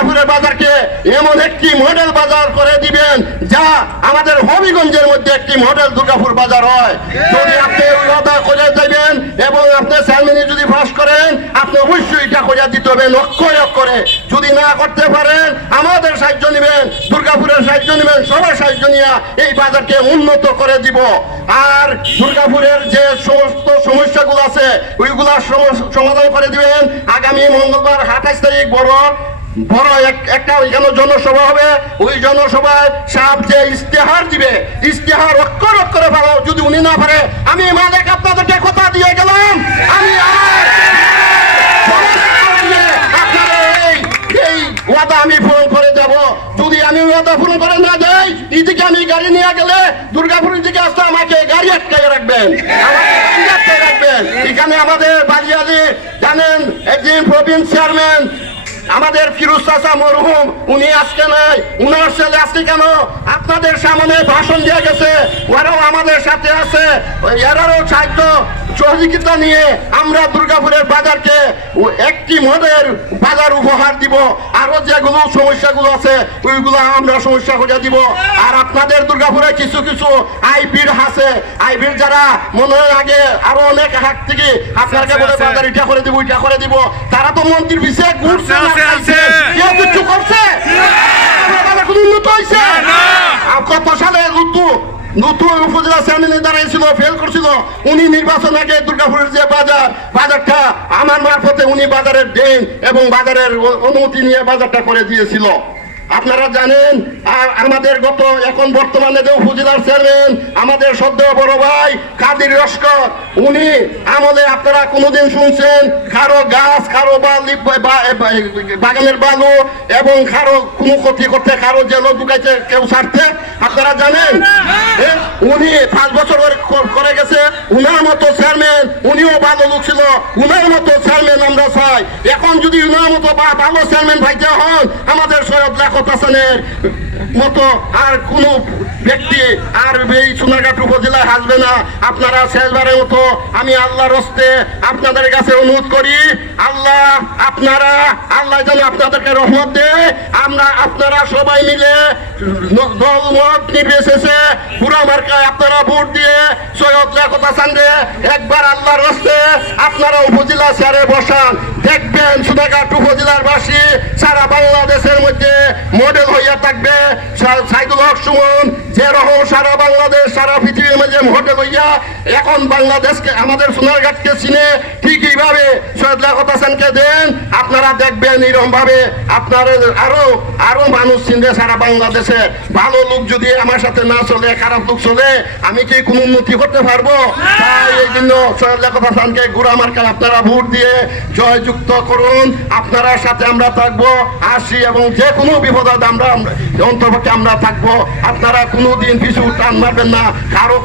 দুর্গাপুরের বাজারকে এমন একটি মডেল বাজার করে দিবেন যা আমাদের হবিগঞ্জের মধ্যে একটি মডেল দুর্গাপুর বাজার হয়। যদি আপনি ওটা করে দেবেন এবং আপনি স্যালমিনি যদি ফাঁস করেন, আপনি অবশ্যই এটা করে দিতে হবে অক্ষরে অক্ষরে যদি না করতে পারেন, আমাদের সাহায্য নেবেন, দুর্গাপুরের সাহায্য নেবেন, সবার সাহায্য নিয়ে এই বাজারকে উন্নত করে দিব। আর দুর্গাপুরের যে সমস্ত সমস্যাগুলো আছে, ওইগুলা সম- সমাধান করে দিবেন। আগামী মঙ্গলবার আঠাশ তারিখ বড় বড় এক- একটা ওইখানে জনসভা হবে, ওই জনসভায় সাহেব যে ইস্তেহার দিবে ইস্তেহার অক্ষর অক্ষরে ভালো, যদি উনি না পারে, আমি মালিক আপনাদেরকে কথা দিয়ে গেলাম। আমি ওয়াদা আমি পূরণ করে যাব। যদি আমি ওয়াদা পূরণ করে না যাই, এদিকে আমি গাড়ি নিয়ে গেলে দুর্গাপুরের দিকে আসতে আমাকে গাড়ি আটকায় রাখবেন। আমাকে রাখবেন। এখানে আমাদের বাজিয়ালি জানেন, একদিন প্রবীণ চেয়ারম্যান আমাদের ফিরুজ চাচা মরহুম, উনি আজকে নাই। উনার ছেলে আজকে কেন? আপনাদের সামনে ভাষণ দিয়ে গেছে। ওরাও আমাদের সাথে আছে। এরারও সাহায্য সহযোগিতা নিয়ে আমরা দুর্গাপুরের বাজারকে একটি মদের বাজার উপহার দিব। আরও যেগুলো সমস্যাগুলো আছে ওইগুলো আমরা সমস্যা করে দিব। আর আপনাদের দুর্গাপুরে কিছু কিছু আইপির আছে। আইপির যারা মনে আগে আরও অনেক হাত থেকে আপনাকে বলে আছে। বাজার এটা করে দিব এটা করে দিব। তারা তো মন্ত্রীর পিছিয়ে ঘুরছে কিছু করছে? কোনো উন্নত হয়েছে কত নতুন উপজেলা চেয়ারম্যান দাঁড়িয়েছিল ফেল করছিল, উনি নির্বাচন আগে দুর্গাপুরের যে বাজার, বাজারটা আমার মারফতে উনি বাজারের ডেন এবং বাজারের অনুমতি নিয়ে বাজারটা করে দিয়েছিল। আপনারা জানেন আমাদের গত এখন বর্তমানে যে উপজেলার চেয়ারম্যান আমাদের সদ্য বড় ভাই কাদির লস্কর উনি আমলে আপনারা কোনোদিন শুনছেন কারও গাছ কারও বালি বাগানের বালু এবং কারও কোনো ক্ষতি করতে কারও জেলো ঢুকাইতে কেউ ছাড়তে আপনারা জানেন? উনি পাঁচ বছর করে- কর- গেছে। উনার মতো চেয়ারম্যান, উনিও ভালো লোক ছিল। উনার মতো চেয়ারম্যান আমরা চাই। এখন যদি উনার মতো বা- ভালো চেয়ারম্যান ভাইতে হন, আমাদের সৈয়দ লাখত হাসানের মতো আর কোন ব্যক্তি আর এই সোনাঘাট উপজেলায় আসবে না। আপনারা শেষবারের মতো আমি আল্লাহর হস্তে আপনাদের কাছে অনুরোধ করি, আল্লাহ আপনারা, আল্লাহ যেন আপনাদেরকে রহমত দেয়। আমরা আপনারা সবাই মিলে আপনারা ভোট দিয়ে হাসানকে একবার আপনারা উপজেলা সারে বসান। দেখবেন সোনাঘাট উপজেলার সারা বাংলাদেশের মধ্যে মডেল হইয়া থাকবে। সাইদুল হক সুমন যে রকম সারা বাংলাদেশ, সারা পৃথিবীর মধ্যে মডেল হইয়া এখন বাংলাদেশকে, আমাদের সোনারঘাটকে চিনে ঠিক এইভাবে সৈয়দ লাখত হাসানকে দেন। আপনারা দেখবেন এইরকম ভাবে আপনারা আরও আরও মানুষ চিনবে সারা বাংলাদেশে। ভালো লোক যদি আমার সাথে না চলে, খারাপ লোক চলে, আমি কি কোনো উন্নতি করতে পারব? তাই এই জন্য সৈয়দ লাখত হাসানকে গুড়া মার্কা আপনারা ভোট দিয়ে জয়যুক্ত করুন। আপনার সাথে আমরা থাকব। আসি এবং যে কোনো বিপদ আমরা অন্তর্ভুক্ত আমরা থাকব। আপনারা কোনো দিন পিছু টান মারবেন না। কারও